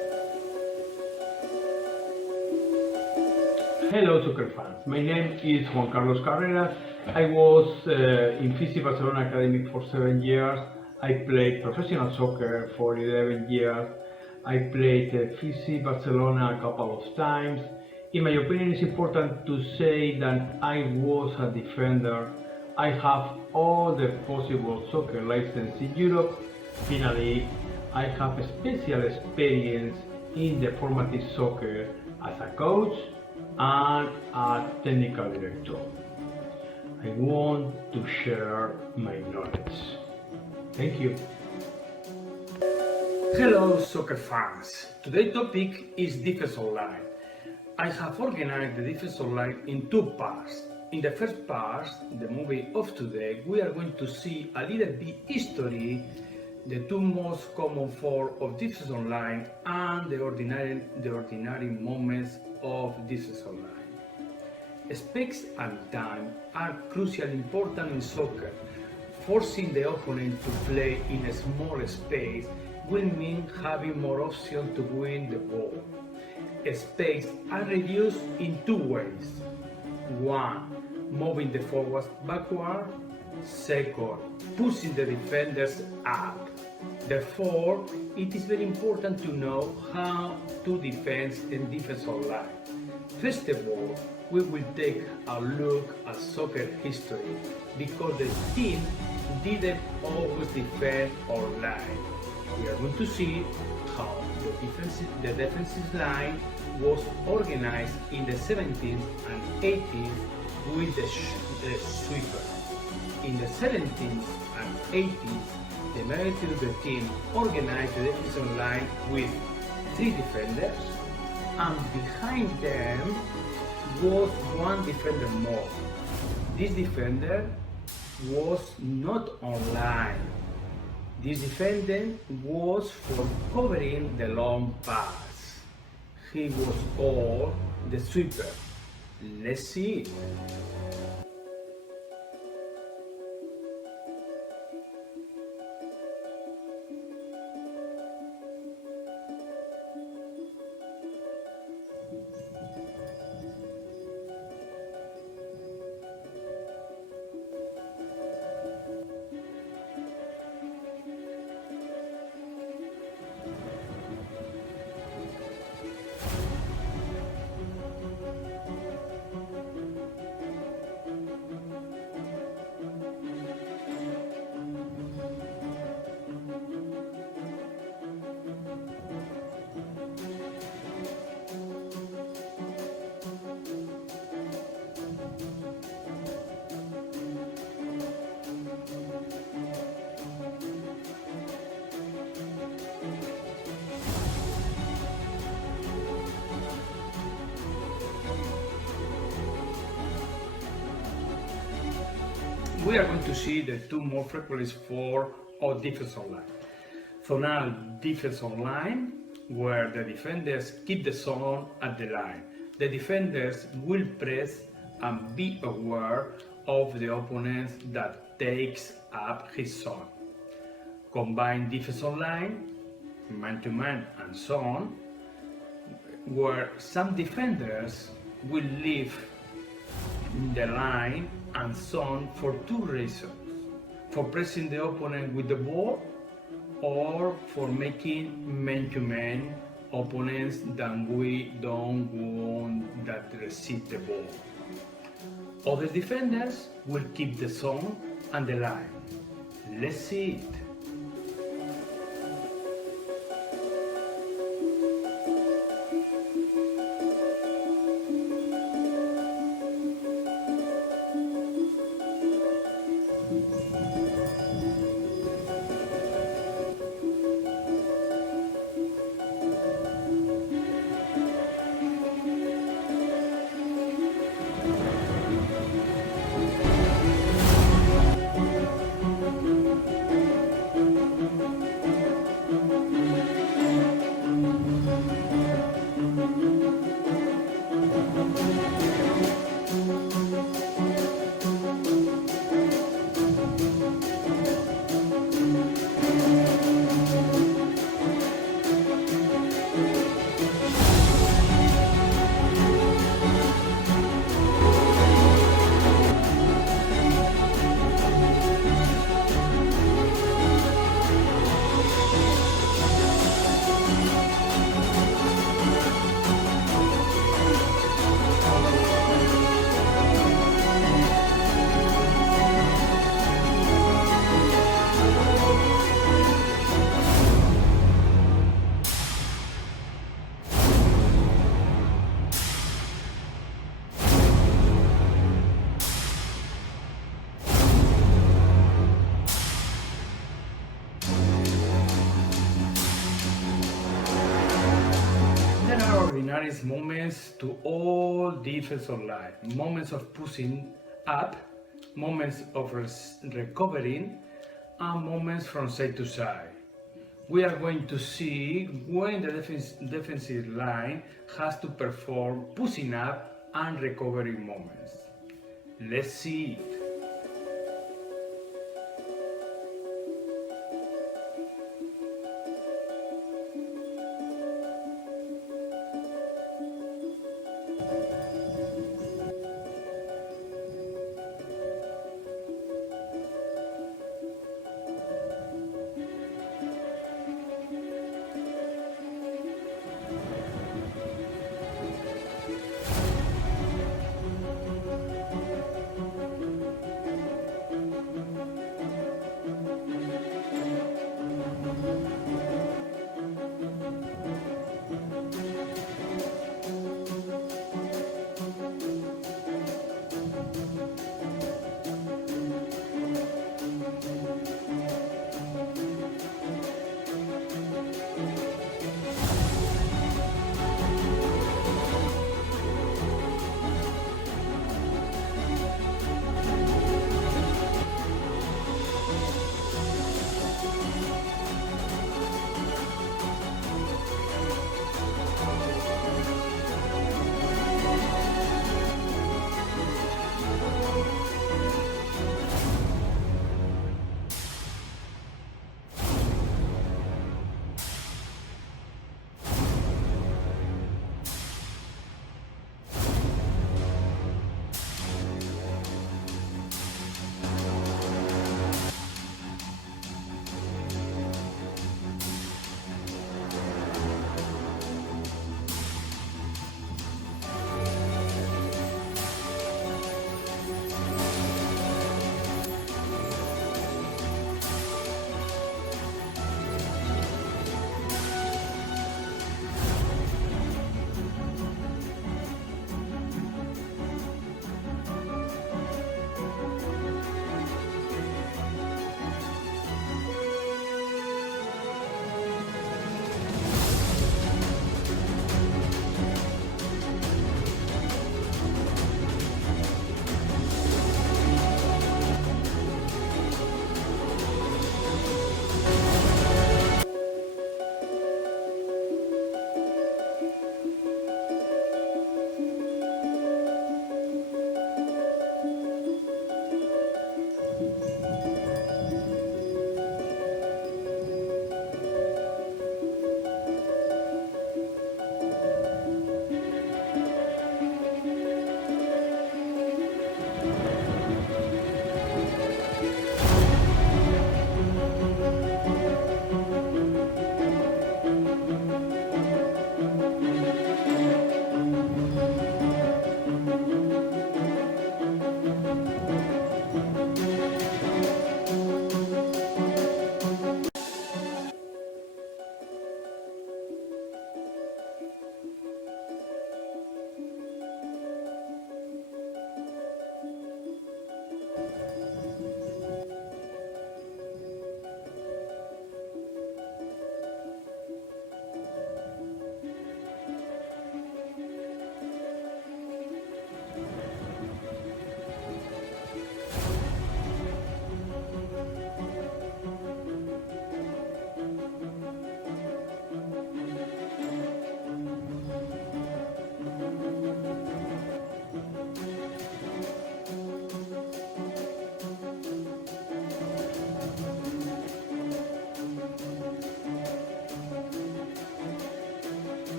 Hello, soccer fans. My name is Juan Carlos Carreras. I was in FC Barcelona Academy for 7 years. I played professional soccer for 11 years. I played FC Barcelona a couple of times. In my opinion, it's important to say that I was a defender. I have all the possible soccer license in Europe. Finally, I have a special experience in the formative soccer as a coach and a technical director. I want to share my knowledge. Thank you. Hello, soccer fans. Today's topic is defense online. I have organized the defense online in two parts. In the first part, the movie of today, we are going to see a little bit history, the two most common forms of defense online, and the ordinary moments of defense online. Space and time are crucially important in soccer. Forcing the opponent to play in a small space will mean having more options to win the ball. Space are reduced in two ways. One, moving the forwards backward. Second, pushing the defenders up. Therefore, it is very important to know how to defend in defense online. First of all, we will take a look at soccer history because the team didn't always defend online. We are going to see how the defensive line was organized in the 17th and 18th with the sweeper. In the 17th and 18th, the majority of the team organized the defensive line with 3 defenders, and behind them was one defender more. This defender was not online. This defender was for covering the long pass. He was called the sweeper. Let's see it. We are going to see the two more frequent forms of defense online. Zonal defense online, where the defenders keep the zone at the line. The defenders will press and be aware of the opponent that takes up his zone. Combined defense online, man-to-man and so on, where some defenders will leave the line and zone for two reasons: for pressing the opponent with the ball or for making man-to-man opponents that we don't want that receive the ball. Other defenders will keep the zone and the line. Let's see it. extraordinary moments to all defensive line. Moments of pushing up, moments of recovering, and moments from side to side. We are going to see when the defensive line has to perform pushing up and recovering moments. Let's see it.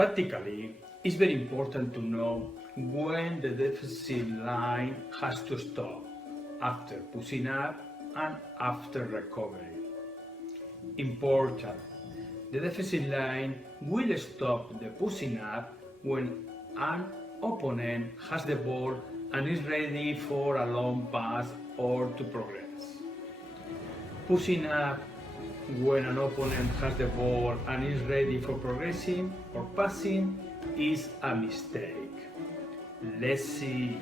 Tactically, it's very important to know when the defensive line has to stop after pushing up and after recovery. Important, the defensive line will stop the pushing up when an opponent has the ball and is ready for a long pass or to progress. Pushing up when an opponent has the ball and is ready for progressing or passing is a mistake. Let's see.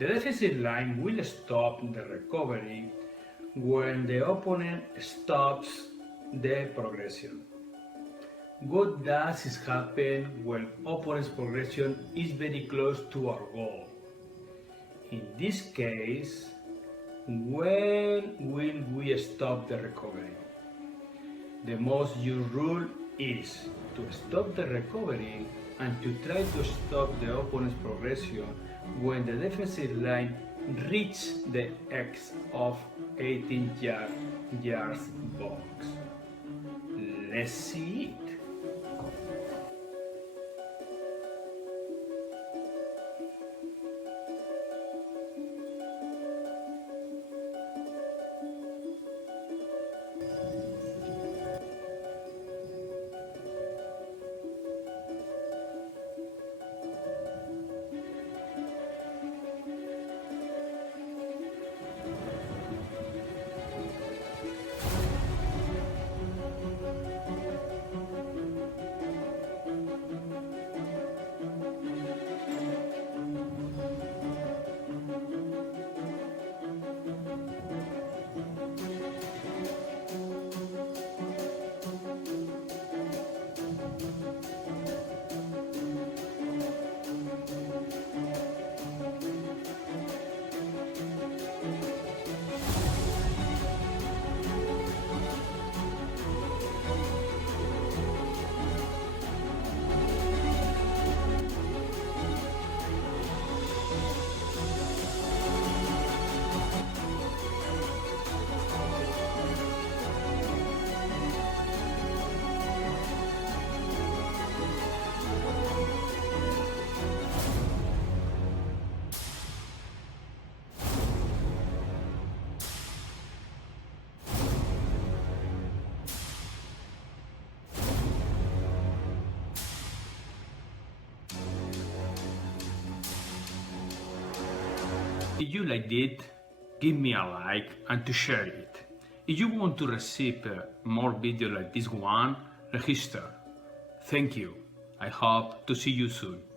The defensive line will stop the recovery when the opponent stops the progression. What does is happen when opponent's progression is very close to our goal? In this case, when will we stop the recovery? The most used rule is to stop the recovery and to try to stop the opponent's progression when the defensive line reaches the X of 18 yards box. Let's see it. If you liked it, give me a like and to share it. If you want to receive more videos like this one, register. Thank you. I hope to see you soon.